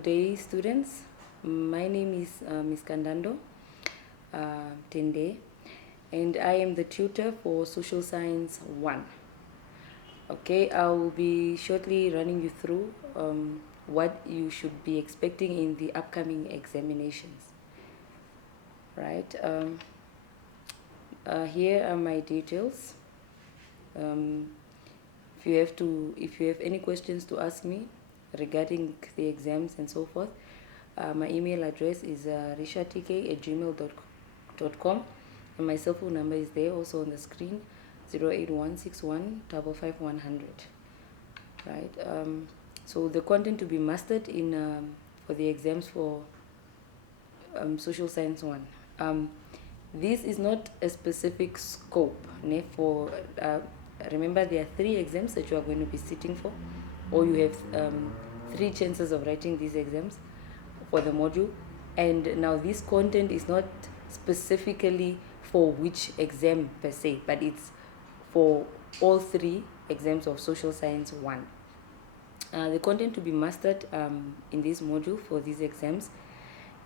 Good day, students. My name is Ms. Kandando Tende, and I am the tutor for Social Science 1. Okay, I will be shortly running you through what you should be expecting in the upcoming examinations. Right, here are my details. If you have any questions to ask me regarding the exams and so forth, my email address is rishatk@gmail.com, and my cell phone number is there also on the screen, 08161555100. Right. So the content to be mastered in for the exams for Social Science 1. This is not a specific scope. For remember, there are 3 exams that you are going to be sitting for, or you have 3 chances of writing these exams for the module. And now this content is not specifically for which exam per se, but it's for all 3 exams of Social Science 1. The content to be mastered in this module for these exams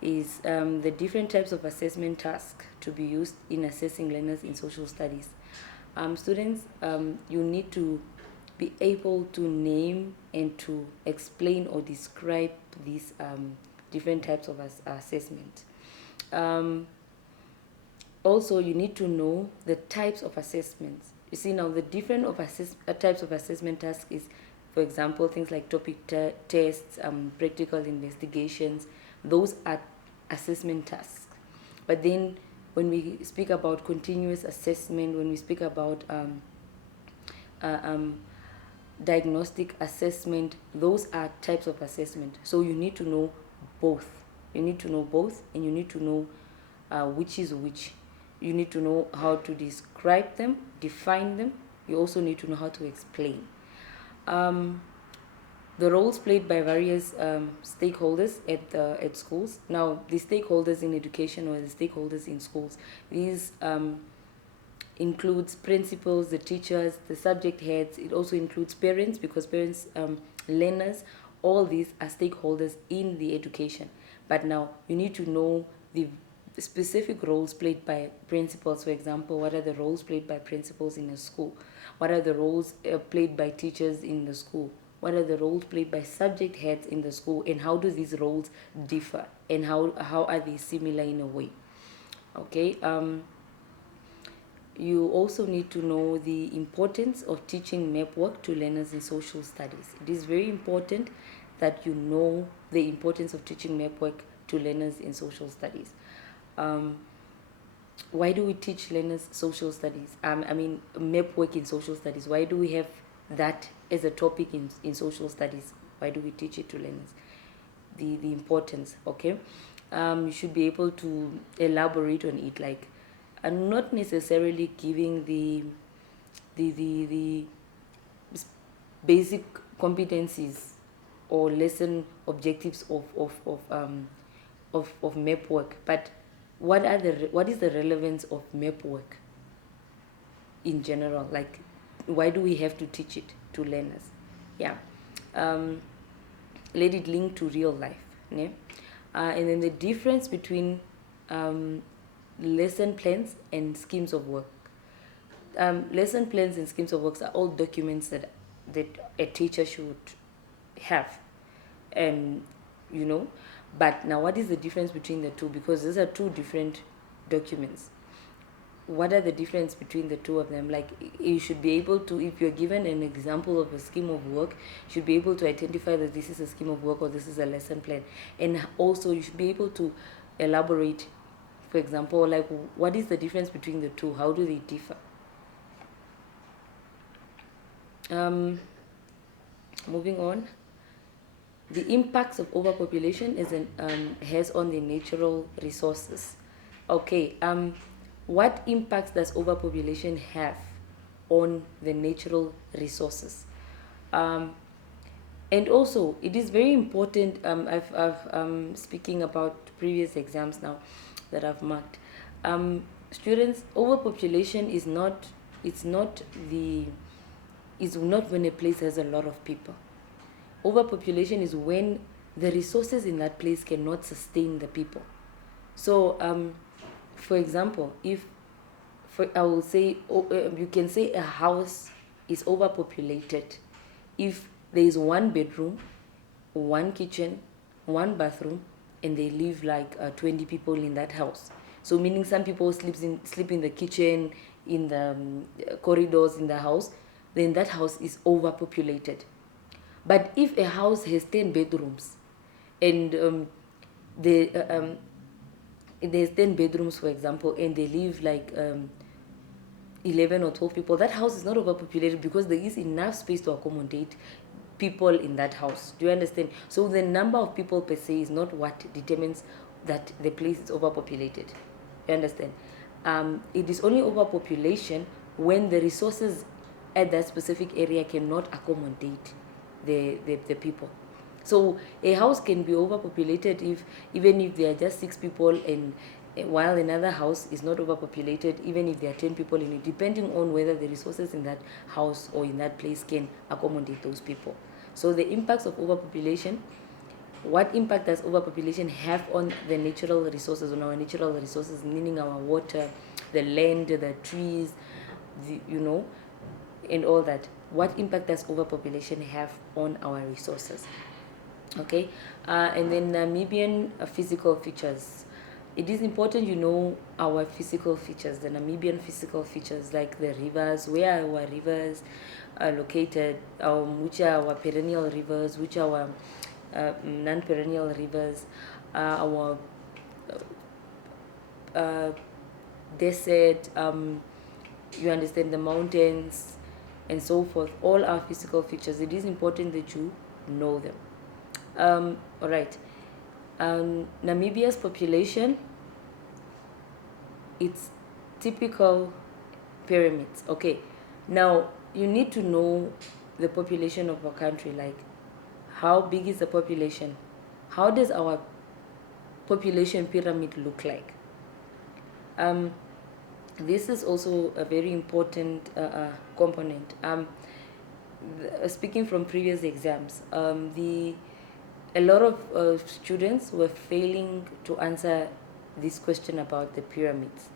is the different types of assessment tasks to be used in assessing learners in social studies. Students, you need to be able to name and to explain or describe these different types of assessment. Also, you need to know the types of assessments. You see, now the different types of assessment tasks is, for example, things like topic tests, practical investigations. Those are assessment tasks. But then when we speak about continuous assessment, when we speak about diagnostic assessment, those are types of assessment. So you need to know both. You need to know both, and you need to know which is which. You need to know how to describe them, define them. You also need to know how to explain. The roles played by various stakeholders at schools. Now, the stakeholders in education or the stakeholders in schools, these includes principals, the teachers, the subject heads. It also includes parents, because parents, learners, all these are stakeholders in the education. But now you need to know the specific roles played by principals. For example, what are the roles played by principals in a school? What are the roles played by teachers in the school? What are the roles played by subject heads in the school, and how do these roles differ, and how are they similar in a way? Okay. You also need to know the importance of teaching map work to learners in social studies. It is very important that you know the importance of teaching map work to learners in social studies. Why do we teach learners social studies? Map work in social studies. Why do we have that as a topic in social studies? Why do we teach it to learners? The importance, okay? You should be able to elaborate on it, like, and not necessarily giving the basic competencies or lesson objectives of map work, but what is the relevance of map work in general? Like, why do we have to teach it to learners? Yeah. Let it link to real life. Yeah? And then the difference between lesson plans and schemes of work. Lesson plans and schemes of works are all documents that a teacher should have, and but now what is the difference between the two? Because these are 2 different documents. What are the difference between the 2 of them? Like, you should be able to, if you're given an example of a scheme of work, you should be able to identify that this is a scheme of work or this is a lesson plan. And also you should be able to elaborate, for example, like, what is the difference between the 2? How do they differ? Moving on. The impacts of overpopulation has on the natural resources. Okay. What impacts does overpopulation have on the natural resources? And also, it is very important. I've speaking about previous exams now that I've marked. Students, overpopulation is not when a place has a lot of people. Overpopulation is when the resources in that place cannot sustain the people. So for example, if I will say, you can say a house is overpopulated if there is one bedroom, one kitchen, one bathroom, and they live like 20 people in that house. So meaning some people sleep in the kitchen, in the corridors in the house, then that house is overpopulated. But if a house has 10 bedrooms and the there's 10 bedrooms, for example, and they live like 11 or 12 people, that house is not overpopulated because there is enough space to accommodate people in that house. Do you understand? So the number of people per se is not what determines that the place is overpopulated. You understand? It is only overpopulation when the resources at that specific area cannot accommodate the people. So a house can be overpopulated even if there are just 6 people, and while another house is not overpopulated even if there are 10 people in it, depending on whether the resources in that house or in that place can accommodate those people. So the impacts of overpopulation, what impact does overpopulation have on the natural resources, on our natural resources, meaning our water, the land, the trees, and all that? What impact does overpopulation have on our resources? Okay, and then Namibian physical features. It is important you know our physical features, the Namibian physical features, like the rivers. Where our rivers are located, which are our perennial rivers, which are our non-perennial rivers, our desert, you understand, the mountains, and so forth. All our physical features. It is important that you know them. All right. Namibia's population, it's typical pyramids. Okay, now you need to know the population of our country, like how big is the population, how does our population pyramid look like. This is also a very important component. Speaking from previous exams, a lot of students were failing to answer this question about the pyramids.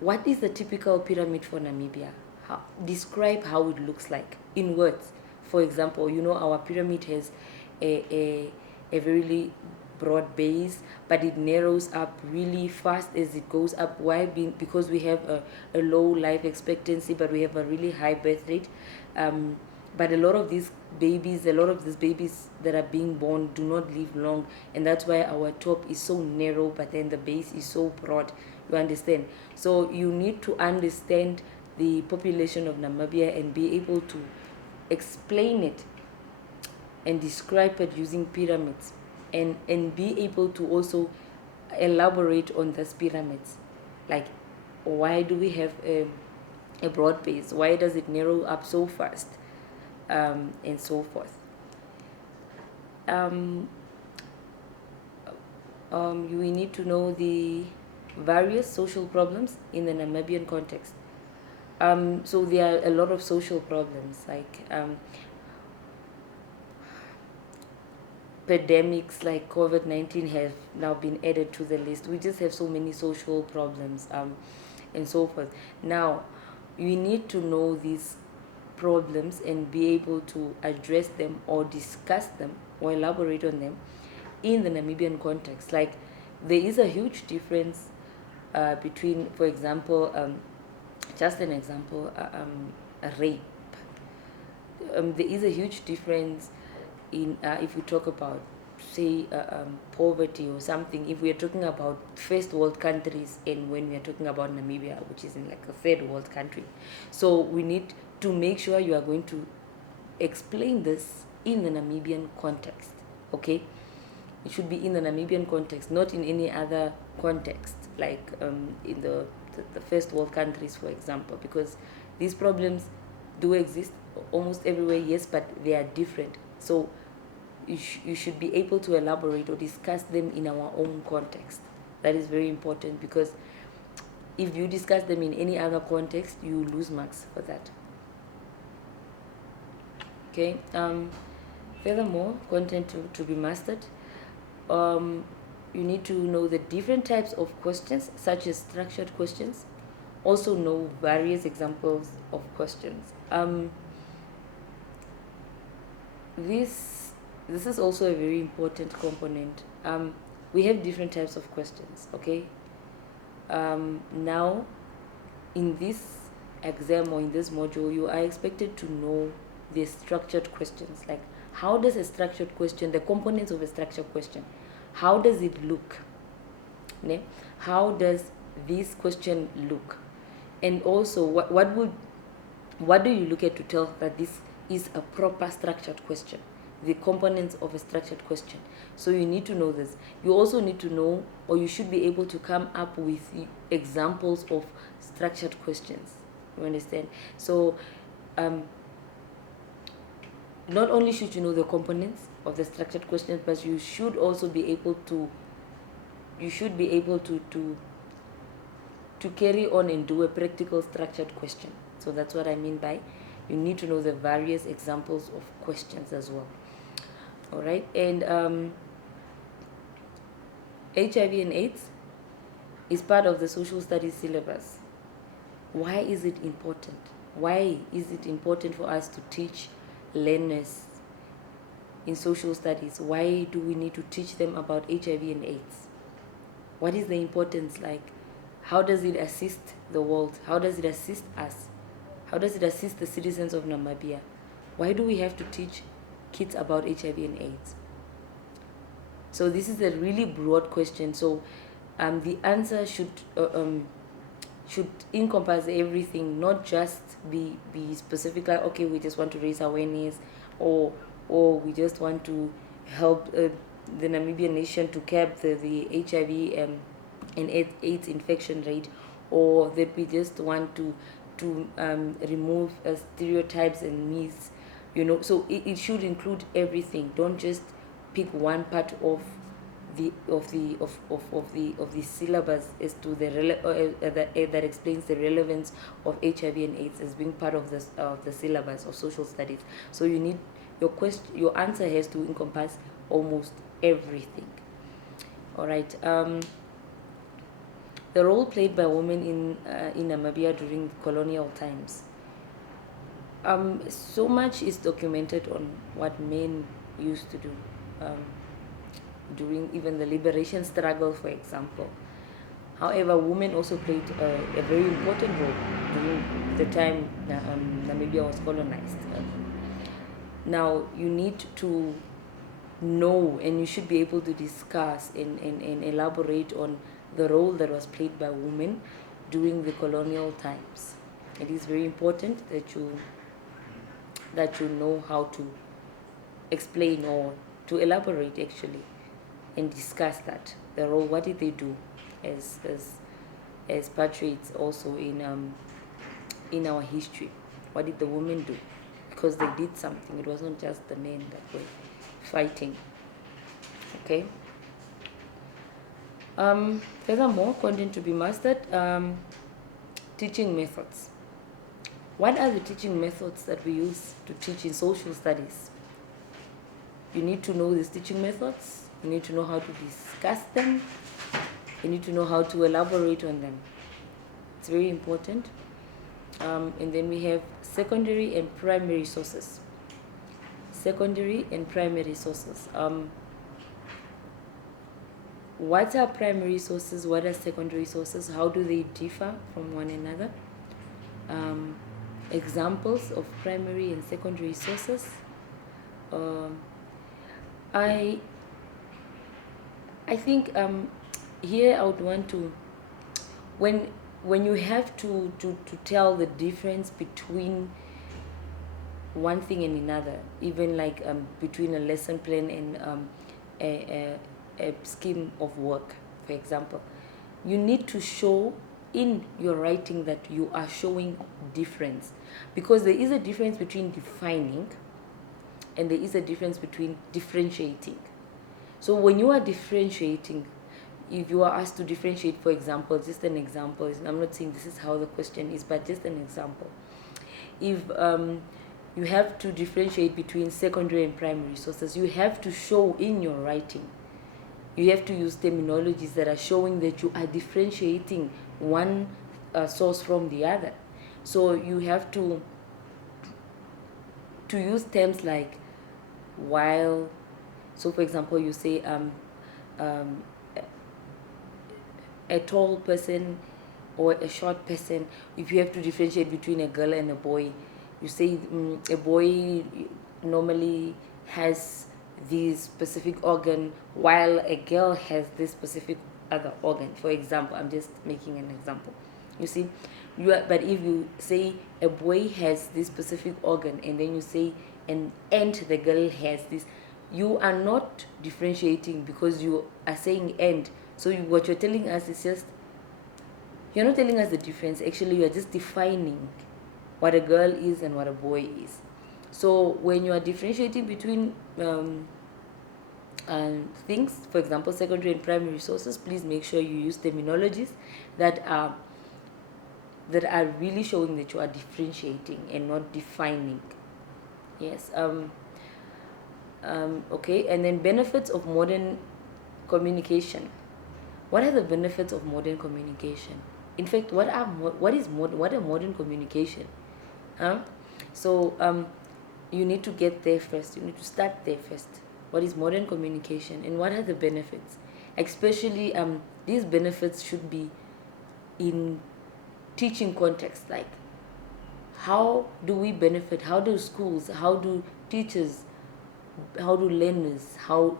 What is the typical pyramid for Namibia? Describe how it looks like in words. For example, our pyramid has a really broad base, but it narrows up really fast as it goes up. Why? Because we have a low life expectancy, but we have a really high birth rate. But a lot of these babies that are being born do not live long, and that's why our top is so narrow, but then the base is so broad. You understand? So you need to understand the population of Namibia and be able to explain it and describe it using pyramids, and be able to also elaborate on these pyramids, like why do we have a broad base, why does it narrow up so fast, and so forth. We need to know the various social problems in the Namibian context. So there are a lot of social problems, like pandemics like COVID-19 have now been added to the list. We just have so many social problems, and so forth. Now, we need to know these problems and be able to address them or discuss them or elaborate on them in the Namibian context. Like, there is a huge difference between, for example, just an example, a rape. There is a huge difference in if we talk about, say, poverty or something. If we are talking about first world countries, and when we are talking about Namibia, which is in like a third world country, so we need to make sure you are going to explain this in the Namibian context. Okay, it should be in the Namibian context, not in any other context, like in the first world countries, for example, because these problems do exist almost everywhere, yes, but they are different. So you should be able to elaborate or discuss them in our own context. That is very important, because if you discuss them in any other context, you lose marks for that. Okay. Furthermore, content to be mastered, you need to know the different types of questions, such as structured questions. Also know various examples of questions. This is also a very important component. We have different types of questions, okay? Now, in this exam or in this module, you are expected to know the structured questions. Like, how does a structured question, the components of a structured question, how does it look? Ne? How does this question look? And also, what do you look at to tell that this is a proper structured question? The components of a structured question. So you need to know this. You also need to know, or you should be able to come up with examples of structured questions. You understand? So not only should you know the components of the structured questions, but you should also be able to carry on and do a practical structured question. So that's what I mean by you need to know the various examples of questions as well. All right, and HIV and AIDS is part of the social studies syllabus. Why is it important? Why is it important for us to teach learners in social studies? Why do we need to teach them about HIV and AIDS? What is the importance? Like, how does it assist the world? How does it assist us? How does it assist the citizens of Namibia? Why do we have to teach kids about HIV and AIDS? So this is a really broad question. So the answer should encompass everything, not just be specific, like, okay, we just want to raise awareness, or we just want to help the Namibian nation to curb the HIV and AIDS infection rate, or that we just want to remove stereotypes and myths, so it should include everything. Don't just pick one part of the syllabus as to that explains the relevance of HIV and AIDS as being part of the syllabus of social studies. So you need your answer has to encompass almost everything. All right. The role played by women in Namibia during colonial times. So much is documented on what men used to do during even the liberation struggle, for example. However, women also played a very important role during the time Namibia was colonized. Now, you need to know, and you should be able to discuss and elaborate on the role that was played by women during the colonial times. It is very important that you know how to explain or to elaborate, actually, and discuss that the role. What did they do as patriots also in our history? What did the women do? Because they did something. It wasn't just the men that were fighting. Okay. Furthermore, content to be mastered. Teaching methods. What are the teaching methods that we use to teach in social studies? You need to know these teaching methods. You need to know how to discuss them. You need to know how to elaborate on them. It's very important. And then we have secondary and primary sources. Secondary and primary sources. What are primary sources? What are secondary sources? How do they differ from one another? Examples of primary and secondary sources. I think here I would want to, when you have to tell the difference between one thing and another, even like between a lesson plan and a scheme of work, for example, you need to show in your writing that you are showing difference, because there is a difference between defining and there is a difference between differentiating. So when you are differentiating, if you are asked to differentiate, for example, just an example, I'm not saying this is how the question is, but just an example. If you have to differentiate between secondary and primary sources. You have to show in your writing. You have to use terminologies that are showing that you are differentiating one source from the other. So you have to use terms like while. So for example, you say um, a tall person or a short person. If you have to differentiate between a girl and a boy, you say a boy normally has this specific organ while a girl has this specific other organ. For example, I'm just making an example. You see, but if you say a boy has this specific organ and then you say and the girl has this, you are not differentiating because you are saying and. So what you're telling us is just, you're not telling us the difference. Actually, you are just defining what a girl is and what a boy is. So when you are differentiating between things, for example, secondary and primary sources, please make sure you use terminologies that are really showing that you are differentiating and not defining. Yes. Okay. And then benefits of modern communication. What are the benefits of modern communication? In fact, what are modern communication? So you need to get there first. You need to start there first. What is modern communication and what are the benefits? Especially these benefits should be in teaching context, like how do we benefit, how do schools, how do teachers, how do learners, how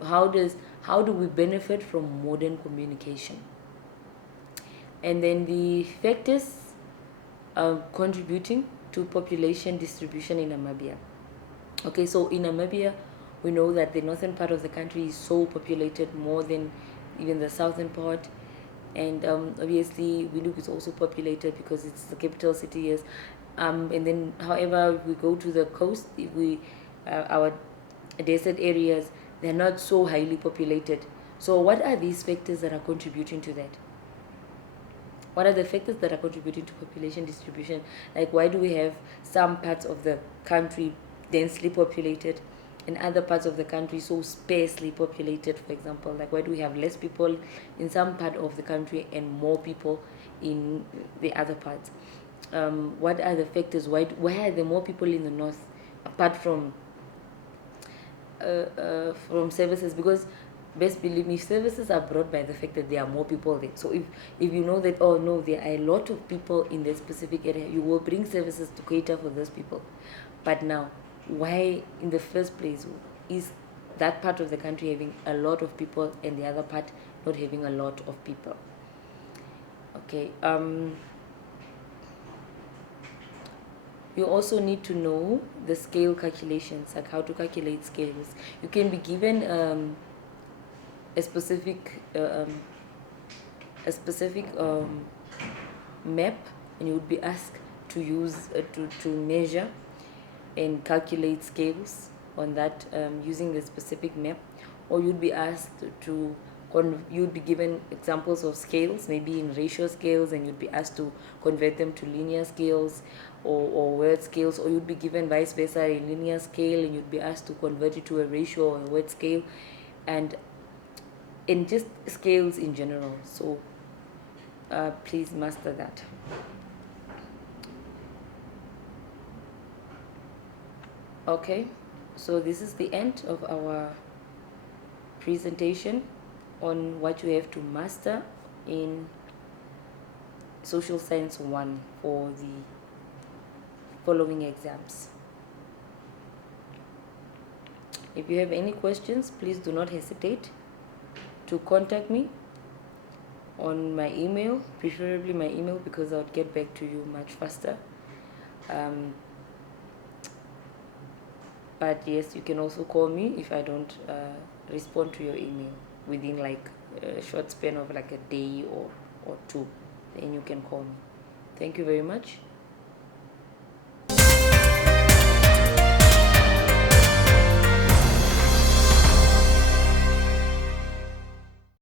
do we benefit from modern communication? And then the factors contributing to population distribution in Namibia. Okay, so in Namibia, we know that the northern part of the country is so populated more than even the southern part. And obviously, Windhoek is also populated because it's the capital city, yes. And then, however, if we go to the coast, if we our desert areas, they're not so highly populated. So what are these factors that are contributing to that? What are the factors that are contributing to population distribution? Like, why do we have some parts of the country densely populated and other parts of the country so sparsely populated? For example, like, why do we have less people in some part of the country and more people in the other parts? What are the factors? Why are there more people in the north apart from services? Because best believe me, services are brought by the fact that there are more people there. So if you know that, oh no, there are a lot of people in that specific area, you will bring services to cater for those people. But now, why in the first place is that part of the country having a lot of people and the other part not having a lot of people? Okay. You also need to know the scale calculations, like how to calculate scales. You can be given a specific map, and you would be asked to use to measure and calculate scales on that using the specific map, or you'd be asked to you'd be given examples of scales, maybe in ratio scales, and you'd be asked to convert them to linear scales or word scales, or you'd be given vice versa a linear scale and you'd be asked to convert it to a ratio or a word scale, and in just scales in general. So please master that. Okay, so this is the end of our presentation on what you have to master in Social Science 1 for the following exams. If you have any questions, please do not hesitate to contact me on my email, preferably my email, because I'll get back to you much faster. But yes, you can also call me if I don't respond to your email within like a short span of like a day or two. Then you can call me. Thank you very much.